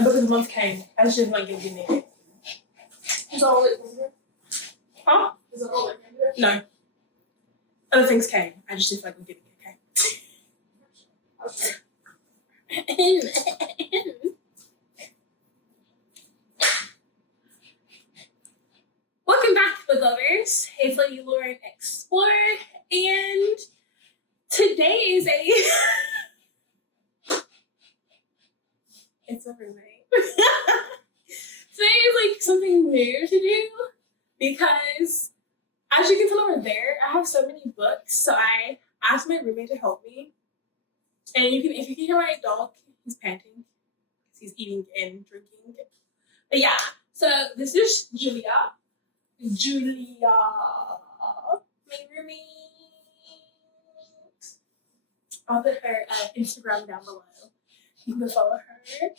And because the month came, I just didn't like getting naked. Is that all that came here? Huh? Is that all that came here? No. Other things came. I just didn't feel like getting it, okay? Welcome back, book lovers. Hey, Lady Lauren Explorer, and today is it's a roommate. Today is like something new to do because, as you can tell over there, I have so many books. So I asked my roommate to help me, and if you can hear my dog, he's panting because he's eating and drinking. But yeah, so this is Julia, my roommate. I'll put her Instagram down below. You can follow her.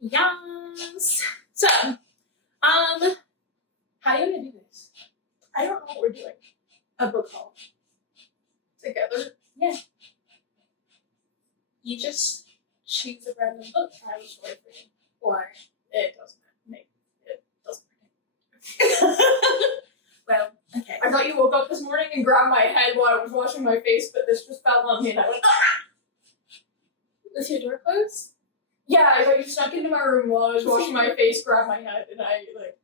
Yes. So, how are you gonna do this? I don't know what we're doing. A book haul. Together? Yeah. You just choose a random book. I will story for you. Or It doesn't make it doesn't well, okay. I thought you woke up this morning and grabbed my head while I was washing my face, but this just fell on me and I went, Is your door closed? yeah, I thought you snuck into my room while I was washing my face, grabbed my head, and I, like,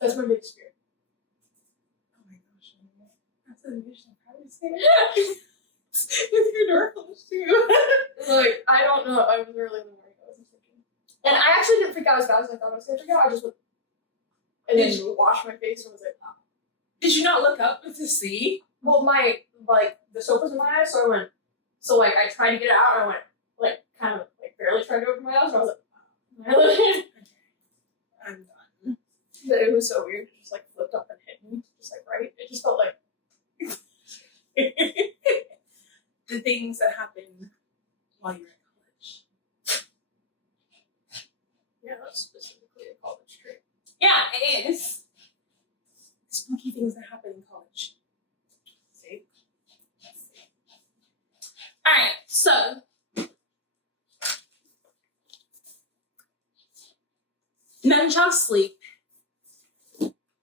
that's my big spirit. Oh my gosh. That's an additional privacy. With your door closed too. Like, I don't know, I was early in the morning, I wasn't thinking. And I actually didn't freak out as bad as I thought I was going to freak out, I just went, and then washed my face and was like, oh. Did you not look up to see? Well, the soap was in my eyes, so I tried to get it out, and I went, like, kind of, like, barely tried to open my eyes, and I was like, oh. Okay. I'm done. But it was so weird, it just, like, flipped up and hit me, just, like, right? It just felt like, the things that happen while you're in college. yeah, that's specifically a college trait. Yeah, it is. Spooky things that happen in college. See? Alright, so Nunchucks Sleep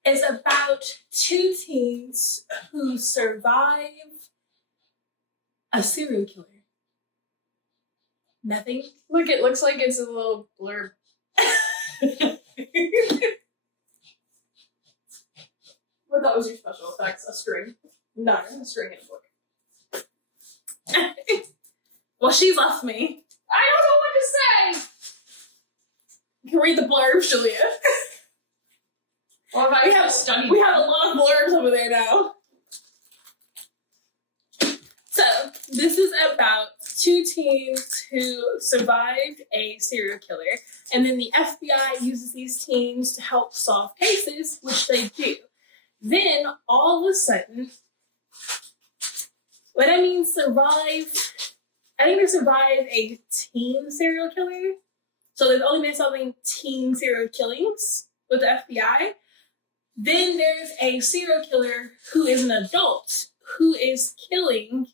is about two teens who survive a serial killer. Nothing? Look, it looks like it's a little blurb. What that was your special effects? A string? No. A string in a book. Well, she left me. I don't know what to say! You can read the blurbs, Julia. Or if I have studied. We have a lot of blurbs over there now. So, this is about two teens who survived a serial killer, and then the FBI uses these teens to help solve cases, which they do. Then, all of a sudden, what I mean survive, I think they survived a teen serial killer. So they've only been solving teen serial killings with the FBI. Then there's a serial killer who is an adult who is killing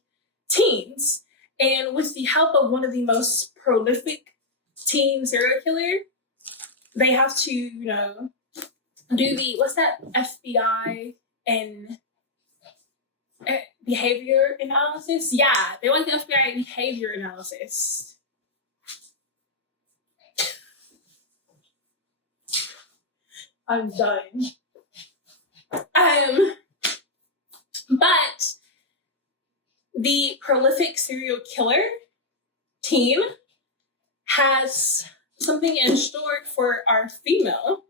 teens. And with the help of one of the most prolific teen serial killer, they have to, do the, what's that, FBI and behavior analysis? Yeah, they want the FBI behavior analysis. I'm done. But the prolific serial killer team has something in store for our female,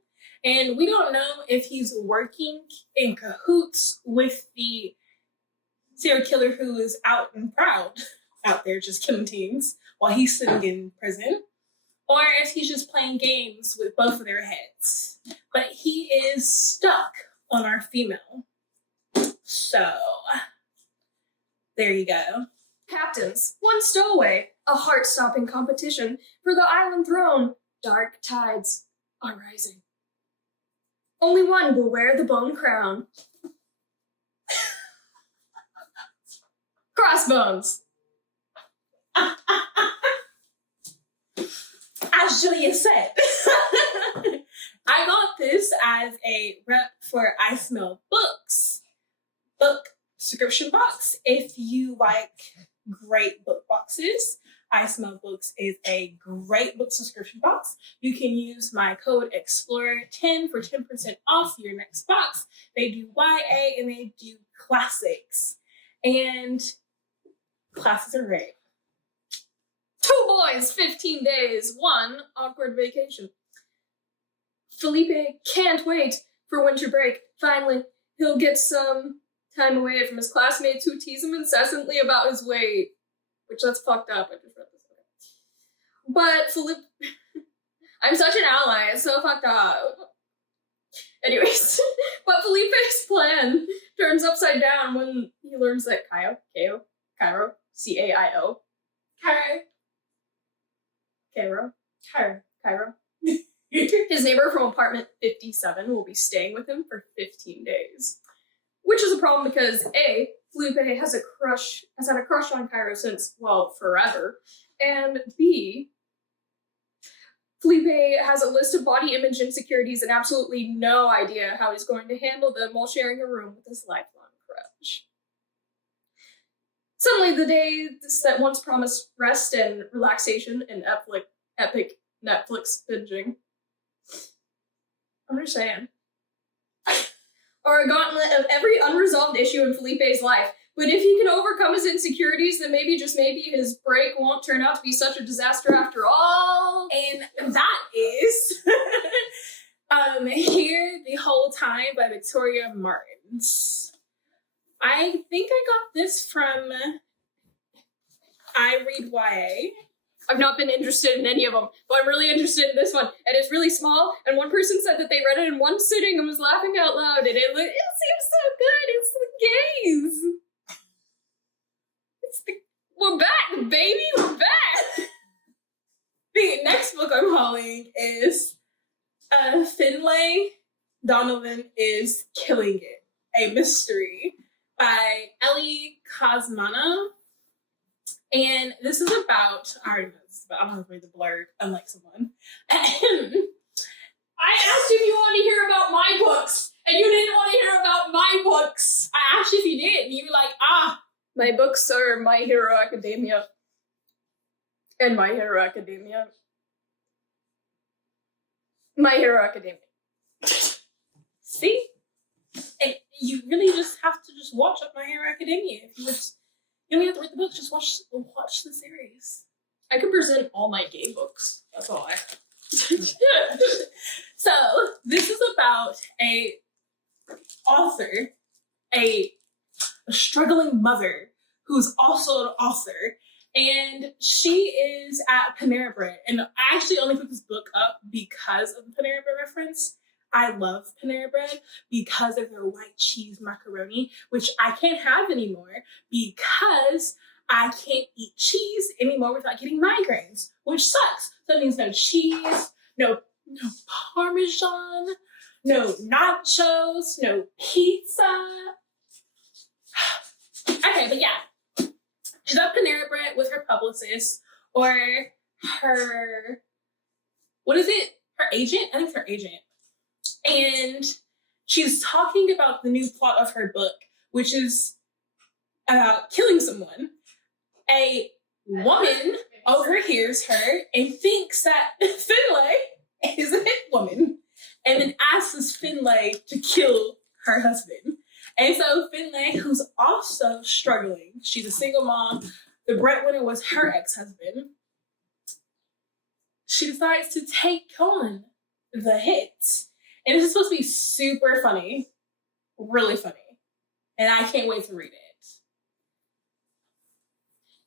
and we don't know if he's working in cahoots with the serial killer who is out and proud out there just killing teens while he's sitting in prison, or if he's just playing games with both of their heads. But he is stuck on our female. So, there you go. Captains, one stowaway, a heart-stopping competition for the island throne. Dark tides are rising. Only one will wear the bone crown. Crossbones. as Julia said, I got this as a rep for I Smell Books book subscription box. If you like great book boxes, I Smell Books is a great book subscription box. You can use my code EXPLORER10 for 10% off your next box. They do YA and they do classics. And classes are great. 2 boys, 15 days, 1 awkward vacation. Felipe can't wait for winter break. Finally, he'll get some time away from his classmates who tease him incessantly about his weight. Which, that's fucked up. I just read this. But Felipe... I'm such an ally. It's so fucked up. Anyways, but Felipe's plan turns upside down when he learns that Cairo, C-A-I-O. Cairo. His neighbor from apartment 57 will be staying with him for 15 days. Which is a problem because A, Felipe has had a crush on Cairo since, well, forever. And B, Felipe has a list of body image insecurities and absolutely no idea how he's going to handle them while sharing a room with his lifelong crush. Suddenly, the days that once promised rest and relaxation and epic Netflix binging, I'm just saying, are a gauntlet of every unresolved issue in Felipe's life. But if he can overcome his insecurities, then maybe, just maybe, his break won't turn out to be such a disaster after all. And that is Here the Whole Time by Victoria Martins. I think I got this from I Read YA. I've not been interested in any of them, but I'm really interested in this one. And it's really small, and one person said that they read it in one sitting and was laughing out loud, and it seems so good. It's the gays. We're back, baby, we're back. The next book I'm hauling is Finlay, Donovan is Killing It, a mystery by Ellie Kosmana. And this is about, I already know this, but I'm going to read the blurb, unlike someone. I asked if you want to hear about my books, and you didn't want to hear about my books. I asked you if you did, and you were like, My books are My Hero Academia. And My Hero Academia. My Hero Academia. See? And you really just have to just watch up My Hero Academia. If you just, you don't have to read the book, just watch the series. I can present all my gay books. That's all I have. So, this is about a author, a struggling mother who's also an author, and she is at Panera Bread. And I actually only picked this book up because of the Panera Bread reference. I love Panera Bread because of their white cheese macaroni, which I can't have anymore because I can't eat cheese anymore without getting migraines, which sucks. So that means no cheese, no Parmesan, no nachos, no pizza. Okay, but yeah. She's at Panera Bread with her publicist or her, what is it? Her agent? I think it's her agent. And she's talking about the new plot of her book, which is about killing someone. A woman overhears her and thinks that Finlay is a hit woman, and then asks Finlay to kill her husband. And so Finlay, who's also struggling, she's a single mom, the breadwinner was her ex-husband, she decides to take on the hit. And this is supposed to be super funny, really funny. And I can't wait to read it.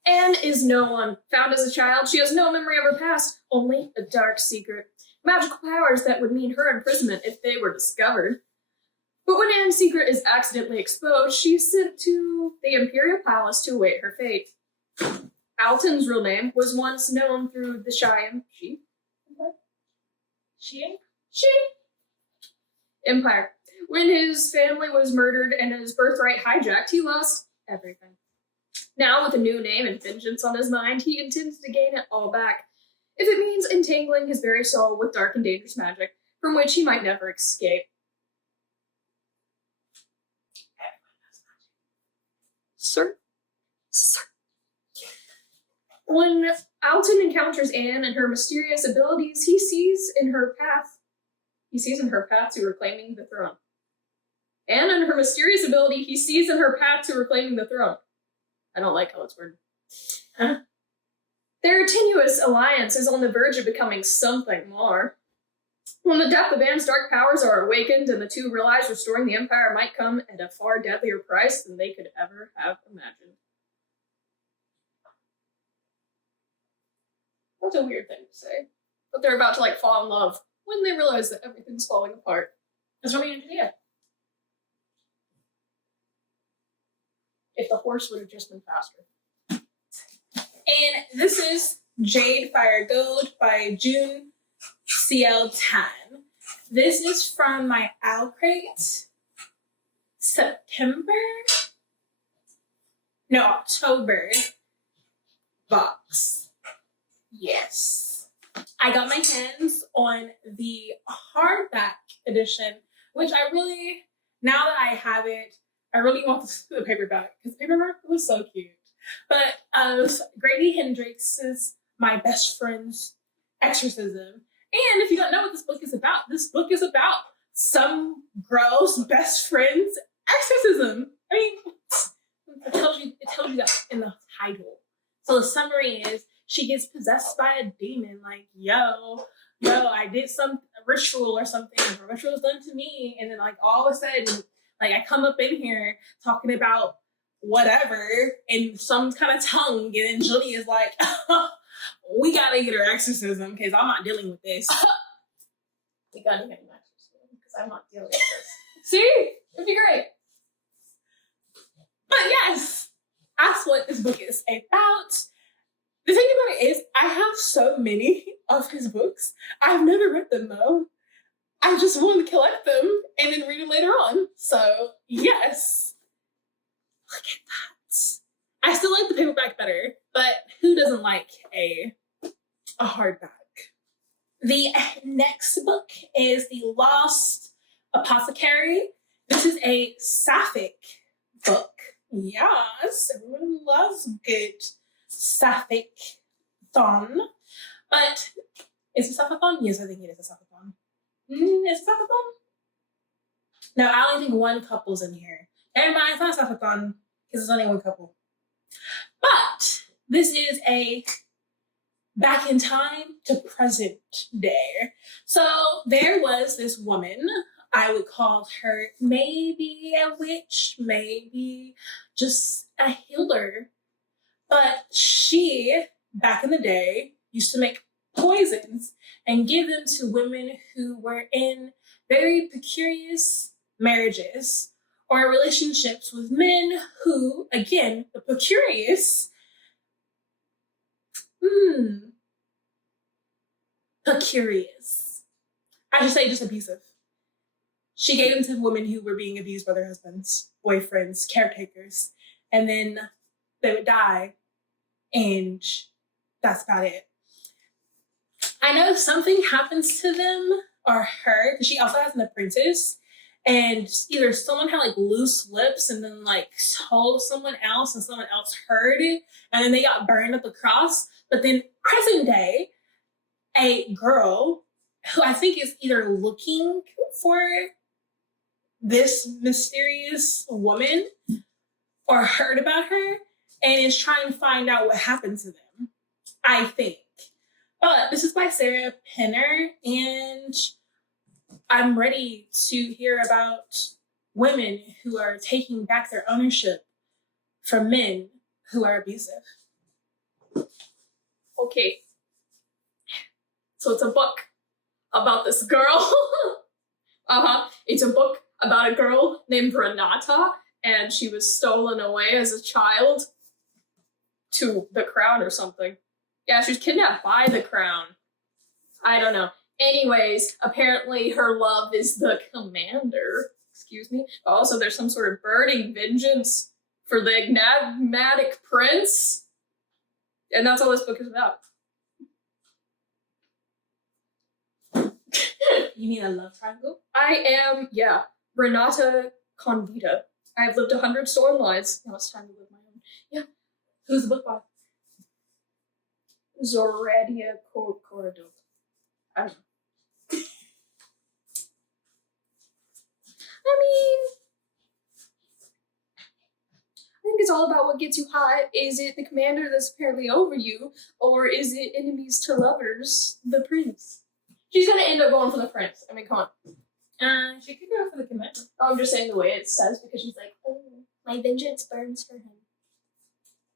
Anne is no one. Found as a child, she has no memory of her past, only a dark secret. Magical powers that would mean her imprisonment if they were discovered. But when Anne's secret is accidentally exposed, she's sent to the Imperial Palace to await her fate. Alton's real name was once known through the Empire. When his family was murdered and his birthright hijacked, he lost everything. Now, with a new name and vengeance on his mind, he intends to gain it all back. if it means entangling his very soul with dark and dangerous magic, from which he might never escape. Sir? Sir. When Alton encounters Anne and her mysterious abilities, he sees in her path to reclaiming the throne. Anne and her mysterious ability, he sees in her path to reclaiming the throne. I don't like how it's worded. Huh? Their tenuous alliance is on the verge of becoming something more. When the death of Anne's dark powers are awakened and the two realize restoring the Empire might come at a far deadlier price than they could ever have imagined. That's a weird thing to say. But they're about to, fall in love when they realize that everything's falling apart. That's what we need to do. If the horse would have just been faster. And this is Jade Fire Gold by June CL10. This is from my Owl Crate October box. Yes. I got my hands on the hardback edition, which now that I have it, I really want the paperback, because the paperback was so cute. But Grady Hendrix's My Best Friend's Exorcism. And if you don't know what this book is about some girl's best friend's exorcism. I mean, it tells you that in the title. So the summary is, she gets possessed by a demon, yo, I did some ritual or something, a ritual was done to me, and then all of a sudden, I come up in here talking about whatever in some kind of tongue, and then Julie is like, we gotta get her exorcism because I'm not dealing with this. We gotta get an exorcism because I'm not dealing with this. See? It'd be great. But yes, that's what this book is about. The thing about it is, I have so many of his books. I've never read them though. I just want to collect them and then read them later on. So yes. Look at that. I still like the paperback better, but who doesn't like a hardback? The next book is The Lost Apothecary. This is a sapphic book. Yes, everyone loves good sapphic thon. But is it sapphithon? Yes, I think it is a sapphithon. Is it sapphithon? No, I only think one couple's in here. Never mind, it's not a sapphithon because it's only one couple. But this is a back in time to present day. So there was this woman, I would call her maybe a witch, maybe just a healer. But she, back in the day, used to make poisons and give them to women who were in very precarious marriages or relationships with men who, again, the precarious, precarious. I should say just abusive. She gave them to women who were being abused by their husbands, boyfriends, caretakers, and then they would die, and that's about it. I know something happens to them or her, because she also has an apprentice, and either someone had loose lips and then told someone else and someone else heard it, and then they got burned at the cross. But then present day, a girl who I think is either looking for this mysterious woman or heard about her and is trying to find out what happened to them, I think. But this is by Sarah Penner, and I'm ready to hear about women who are taking back their ownership from men who are abusive. Okay. So it's a book about this girl. It's a book about a girl named Renata, and she was stolen away as a child to the crown or something. Yeah, she was kidnapped by the crown. I don't know. Anyways, apparently her love is the commander. Excuse me. Also, there's some sort of burning vengeance for the enigmatic prince. And that's all this book is about. You mean a love triangle? I am, Renata Convita. I have lived 100 storm lives. Now it's time to live my own. Yeah. Who's the book by? Zoradia Cordova. I don't know. I mean, I think it's all about what gets you hot. Is it the commander that's apparently over you, or is it enemies to lovers, the prince? She's gonna end up going for the prince. I mean, come on. She could go for the commander. I'm just saying the way it says because she's like, oh, my vengeance burns for him.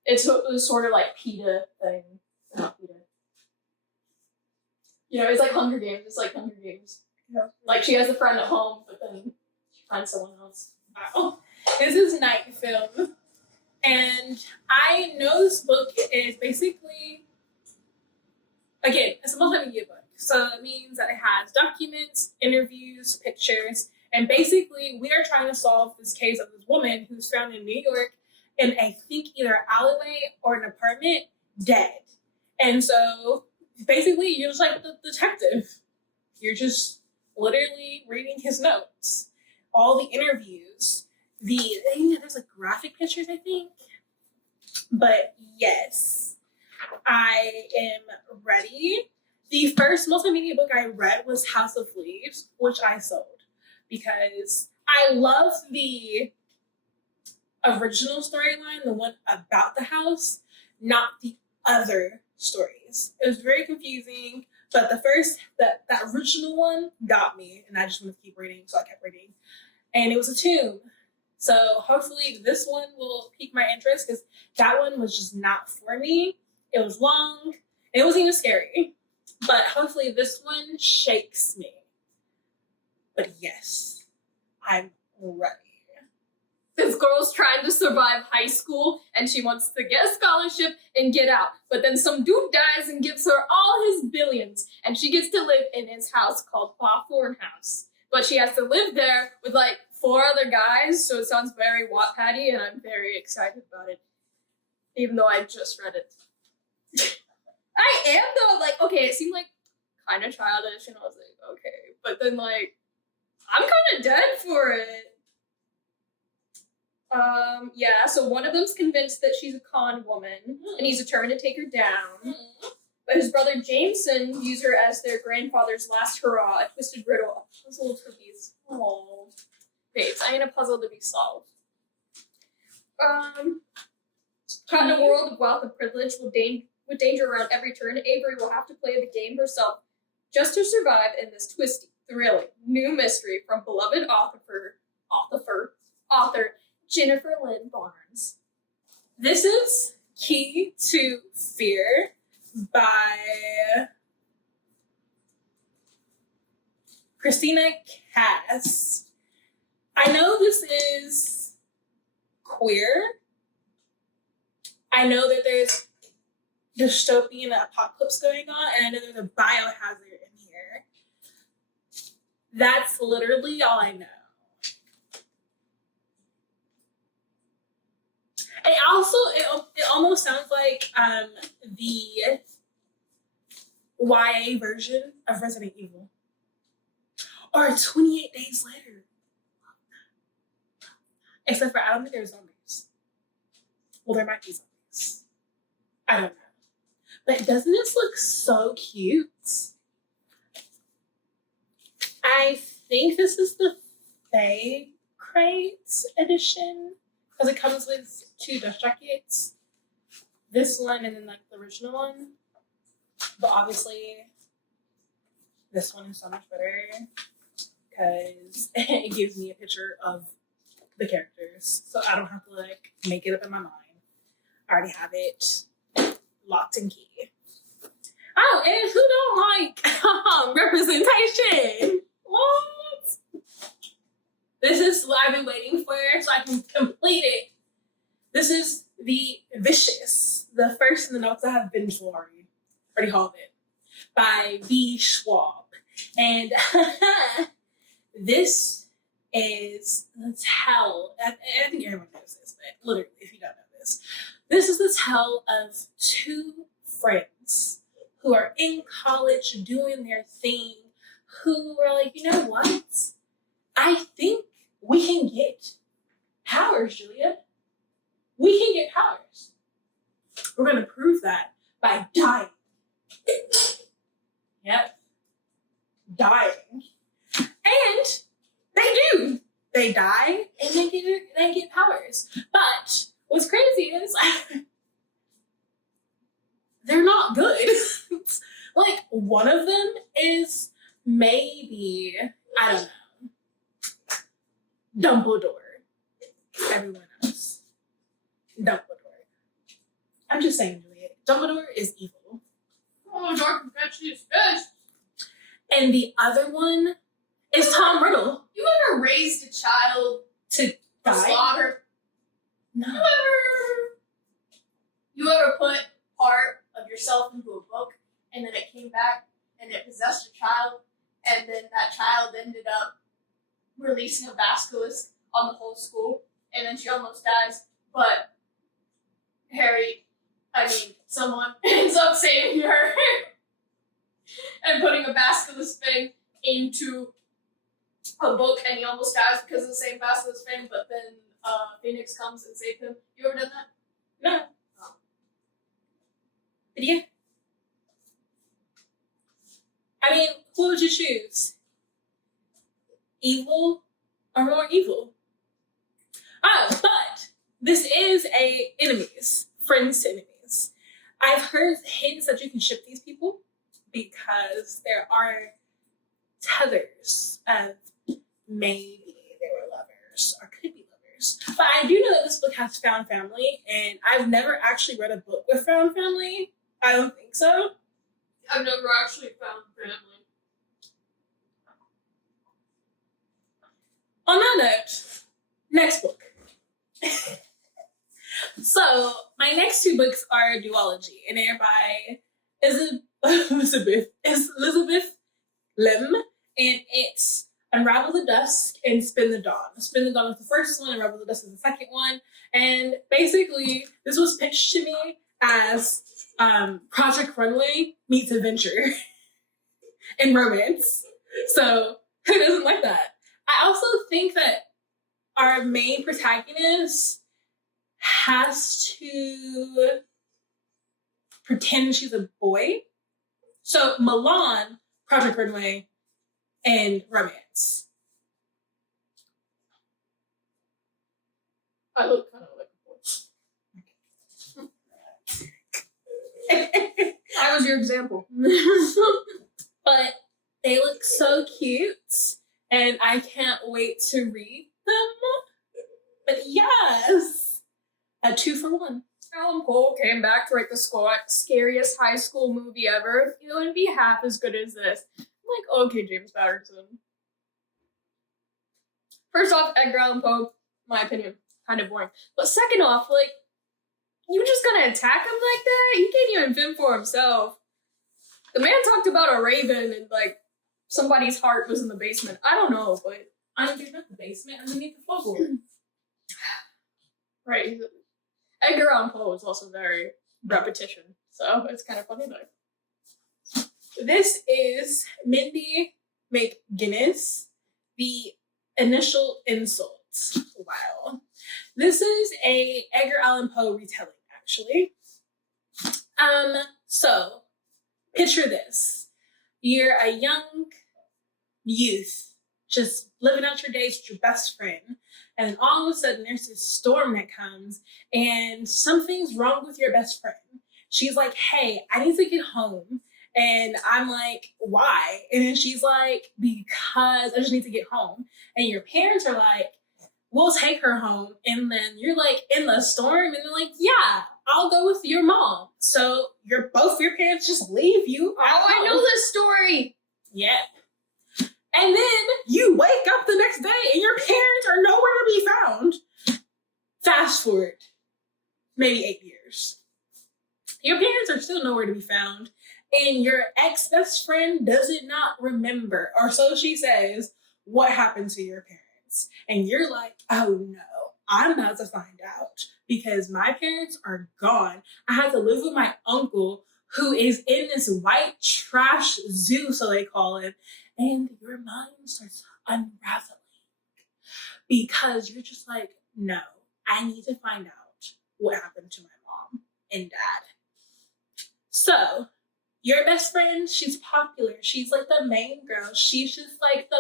It's sort of like PETA thing. Not PETA. You know, it's like Hunger Games. It's like Hunger Games. Yeah. Like she has a friend at home, but then she finds someone else. Wow. This is Night Film. And I know this book is basically, again, it's a multimedia book. So it means that it has documents, interviews, pictures, and basically we are trying to solve this case of this woman who's found in New York in, I think, either an alleyway or an apartment, dead. And so basically you're just like the detective. You're just literally reading his notes, all the interviews, there's like graphic pictures, I think. But yes, I am ready. The first multimedia book I read was House of Thieves, which I sold because I love the original storyline, the one about the house, not the other stories. It was very confusing, but that original one got me, and I just wanted to keep reading, so I kept reading. And it was a tomb. So hopefully this one will pique my interest because that one was just not for me. It was long. It wasn't even scary. But hopefully this one shakes me. But yes, I'm ready. This girl's trying to survive high school and she wants to get a scholarship and get out. But then some dude dies and gives her all his billions. And she gets to live in his house called Hawthorne House. But she has to live there with like 4 other guys. So it sounds very Wattpad-y and I'm very excited about it. Even though I just read it. I am though, like, okay, it seemed like kind of childish and I was like, okay. But then like, I'm kind of dead for it. Yeah, so one of them's convinced that she's a con woman, and he's determined to take her down. But his brother Jameson views her as their grandfather's last hurrah, a twisted riddle. Those little cookies. Aww. Babes, I need a puzzle to be solved. Caught in a world of wealth and privilege with danger around every turn, Avery will have to play the game herself just to survive in this twisty, thrilling, new mystery from beloved author Jennifer Lynn Barnes. This is Key to Fear by Christina Cass. I know this is queer. I know that there's dystopian apocalypse going on, and I know there's a biohazard in here. That's literally all I know. It almost sounds like the YA version of Resident Evil. Or 28 Days Later. Except for I don't think there's zombies. Well, there might be zombies. I don't know. But doesn't this look so cute? I think this is the Fae Crate edition. Because it comes with 2 dust jackets. This one and then like the original one. But obviously, this one is so much better. Because it gives me a picture of the characters. So I don't have to like make it up in my mind. I already have it locked and key. Oh, and who don't like representation? What? This is what I've been waiting for so I can complete it. This is The Vicious, the first in the notes I have binged already hauled it, by B. Schwab. And this is the tale, I think everyone knows this, but literally, if you don't know this, this is the tale of 2 friends who are in college doing their thing, who were like, you know what? I think we can get powers, Julia. We can get powers. We're going to prove that by dying. Yep. Dying. And they do. They die and they get powers. But what's crazy is they're not good. Like, one of them is maybe, I don't know, Dumbledore. Everyone else. Dumbledore. I'm just saying, Juliet. Dumbledore is evil. Oh, Dark and Fetchy is best. And the other one is Tom Riddle. You ever raised a child To die? slaughter? No. You ever put part of yourself into a book and then it came back and it possessed a child and then that child ended up releasing a basilisk on the whole school and then she almost dies, but someone ends up saving her and putting a basilisk thing into a book and he almost dies because of the same basilisk thing, but then Phoenix comes and saves him. You ever done that? No. Oh. But yeah. I mean, who would you choose? Evil or more evil? Oh, but this is a enemies, friends to enemies. I've heard hints that you can ship these people because there are tethers of maybe they were lovers or could be lovers. But I do know that this book has found family, and I've never actually read a book with found family. I don't think so. I've never actually found family. On that note, next book. So, my next two books are Duology, and they're by Elizabeth Lim, and it's Unravel the Dusk and Spin the Dawn. Spin the Dawn is the first one, Unravel the Dusk is the second one, and basically, this was pitched to me as Project Runway meets adventure and romance. So, who doesn't like that? I also think that our main protagonist has to pretend she's a boy. So Milan, Project Runway, and romance. I look kind of like a boy. I was your example. But they look so cute, and I can't wait to read them. But yes, a 2 for 1. Alan Cole came back to write the scariest high school movie ever. It wouldn't be half as good as this. I'm like, okay, James Patterson. First off, Edgar Allan Poe, my opinion, kind of boring. But second off, like, you just gonna attack him like that? He can't even fend for himself. The man talked about a raven and, like, somebody's heart was in the basement. I don't know, but Underneath the basement, underneath the floorboard. right. Edgar Allan Poe is also very repetition, so it's kind of funny though. This is Mindy McGuinness, The Initial Insult. Wow. This is a Edgar Allan Poe retelling, actually. So picture this. You're a young youth just living out your days with your best friend, and then all of a sudden there's this storm that comes and something's wrong with your best friend. She's like, hey, I need to get home. And I'm like, why? And then she's like, because I just need to get home. And your parents are like, we'll take her home. And then you're like in the storm, and they're like, yeah, I'll go with your mom. So both your parents just leave you. Oh, I know this story. Yep. And then you wake up the next day and your parents are nowhere to be found. Fast forward maybe 8 years. Your parents are still nowhere to be found. And your ex-best friend does not remember, or so she says, what happened to your parents. And you're like, oh no, I'm about to find out because my parents are gone. I had to live with my uncle who is in this white trash zoo, so they call it, and your mind starts unraveling because you're just like, no, I need to find out what happened to my mom and dad. So your best friend, she's popular. She's like the main girl. She's just like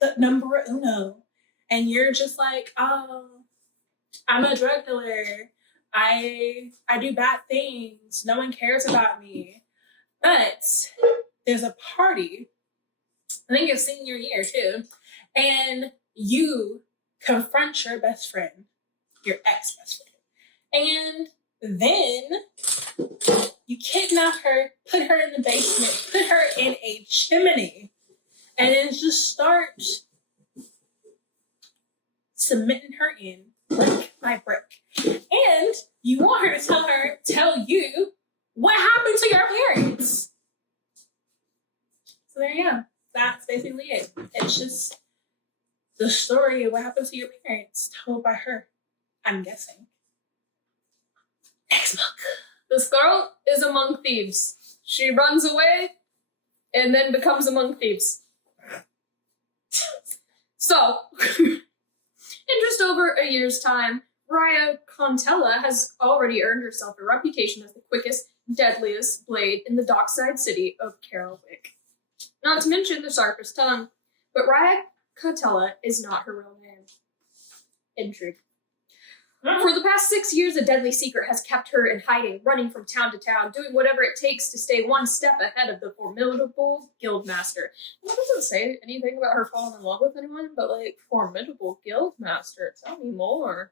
the number uno. And you're just like, oh, I'm a drug dealer. I do bad things. No one cares about me. But there's a party. I think it's senior year too. And you confront your best friend, your ex-best friend. And then you kidnap her, put her in the basement, put her in a chimney, and then just start cementing her in brick by brick. And you want her to tell you what happened to your parents. So there you go. That's basically it. It's just the story of what happened to your parents told by her, I'm guessing. Next book. This girl is among thieves. She runs away and then becomes among thieves. So, in just over a year's time, Raya Contella has already earned herself a reputation as the quickest, deadliest blade in the dockside city of Carolwick. Not to mention the sharpest tongue, but Raya Contella is not her real name. Intrigue. For the past 6 years, a deadly secret has kept her in hiding, running from town to town, doing whatever it takes to stay one step ahead of the formidable guildmaster. That doesn't say anything about her falling in love with anyone, but like, formidable guildmaster, tell me more.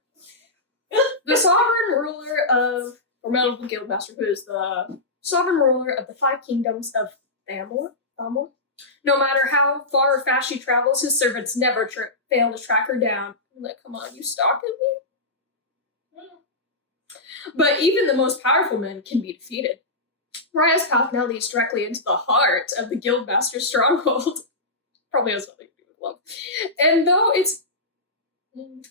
The sovereign ruler of formidable guildmaster, who is the sovereign ruler of the 5 kingdoms of Thamor. No matter how far or fast she travels, his servants never fail to track her down. I'm like, come on, you stalking me? But even the most powerful men can be defeated. Raya's path now leads directly into the heart of the Guildmaster's stronghold. Probably has nothing to do with love. And though it's... and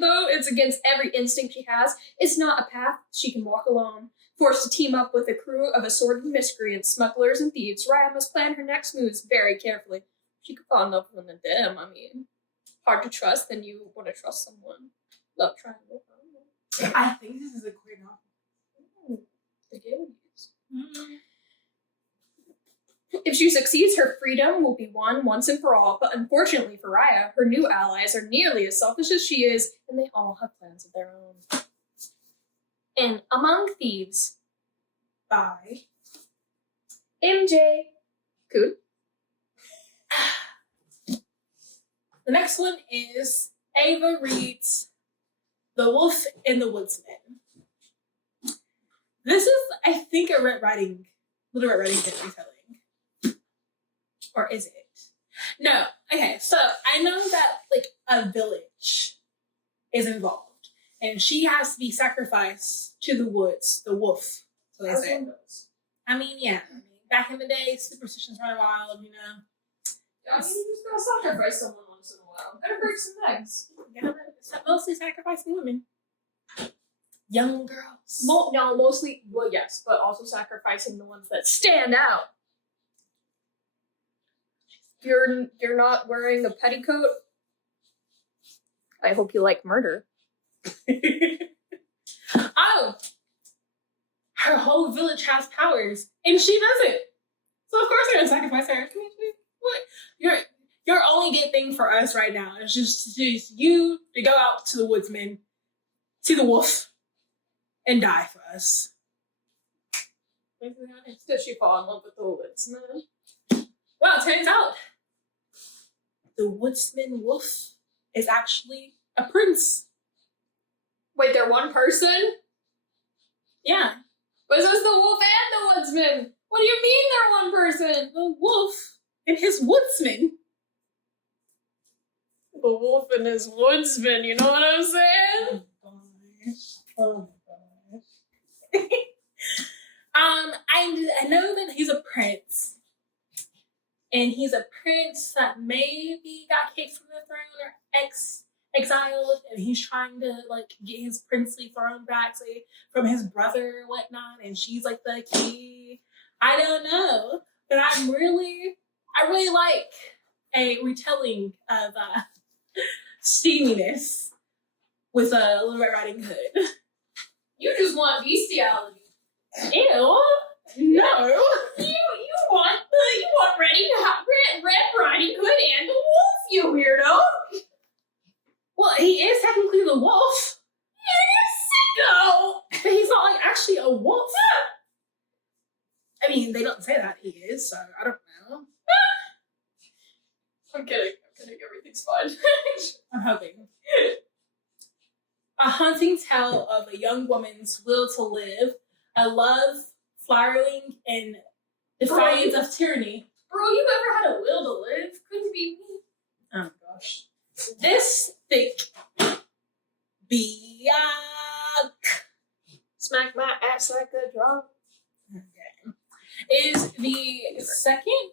though it's against every instinct she has, it's not a path she can walk alone. Forced to team up with a crew of assorted miscreants, smugglers, and thieves, Raya must plan her next moves very carefully. She could fall in love with them. I mean, hard to trust, then you want to trust someone. Love triangle. I think this is a queer novel. The games. If she succeeds, her freedom will be won once and for all. But unfortunately for Raya, her new allies are nearly as selfish as she is, and they all have plans of their own. And Among Thieves by MJ Cool. The next one is Ava reads The Wolf and the Woodsman. This is, I think, a Little Red Riding Hood retelling. Or is it? No. Okay, so I know that, like, a village is involved. And she has to be sacrificed to the woods, the wolf. So they say. I mean, yeah. Back in the day, superstitions run wild, you know. Yeah, I mean, you just gotta sacrifice someone once in a while. Better break some eggs. Yeah, mostly sacrificing women. Young girls. No, mostly, well, yes, but also sacrificing the ones that stand out. You're not wearing a petticoat? I hope you like murder. Oh! Her whole village has powers, and she doesn't. So of course they're gonna sacrifice her. What? Your only good thing for us right now is just you to go out to the woodsman, see the wolf, and die for us. Did she fall in love with the woodsman? Well, it turns out the woodsman wolf is actually a prince. Wait, they're one person? Yeah. But this is the wolf and the woodsman. What do you mean they're one person? The wolf and his woodsman. The wolf and his woodsman, you know what I'm saying? Oh gosh. I know that he's a prince. And he's a prince that maybe got kicked from the throne or exiled, and he's trying to like get his princely throne back from his brother or whatnot, and she's like the key. I don't know, but I really like a retelling of steaminess with a Little Red Riding Hood. You just want bestiality. Ew. No. You want Red Riding Hood and the wolf, you weirdo. Well, he is technically the wolf. No. But he's not like actually a wolf. I mean, they don't say that he is, so I don't know. I'm kidding. Everything's fine. I'm hoping. A haunting tale of a young woman's will to live, a love flowering in defiance of tyranny. Bro, you ever had a will to live? Couldn't be me. Oh gosh. This thick biak. Smack my ass like a drum. Okay. Is the second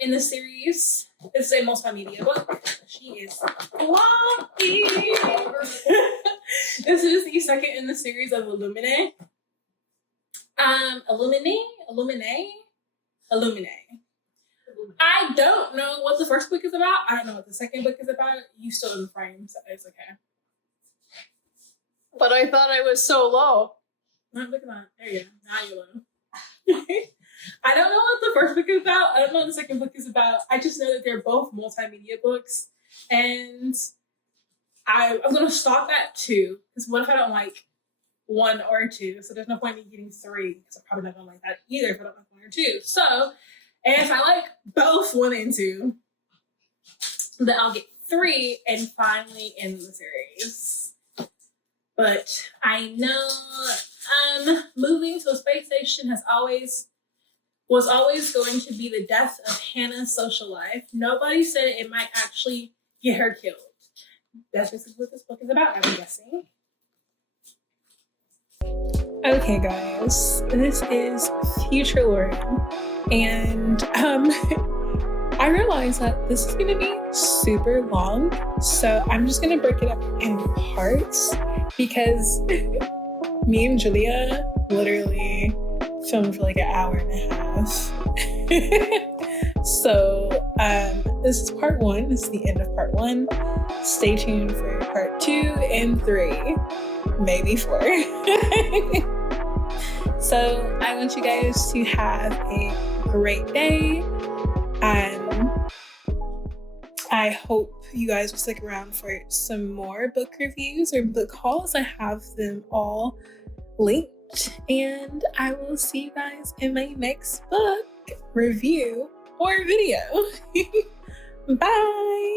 in the series. It's a multimedia book. She is lucky. This is the second in the series of Illuminae. Illuminae. I don't know what the first book is about. I don't know what the second book is about. You still in the frame, so it's okay. But I thought I was so low. No, look at that. There you go. Now you're low. I don't know what the first book is about. I don't know what the second book is about. I just know that they're both multimedia books. And I'm going to stop at 2. Because what if I don't like 1 or 2? So there's no point in me getting 3. Because I'm probably not going to like that either if I don't like 1 or 2. So, and if I like both 1 and 2, then I'll get 3 and finally end the series. But I know moving to a space station was always going to be the death of Hannah's social life. Nobody said it might actually get her killed. That's just what this book is about, I'm guessing. Okay, guys, this is Future Lauren, and I realized that this is going to be super long, so I'm just going to break it up in parts because me and Julia literally filmed for like an hour and a half. So this is part 1. This is the end of part 1. Stay tuned for part 2 and 3, maybe 4. So I want you guys to have a great day. I hope you guys will stick around for some more book reviews or book hauls. I have them all linked, and I will see you guys in my next book review or video. Bye.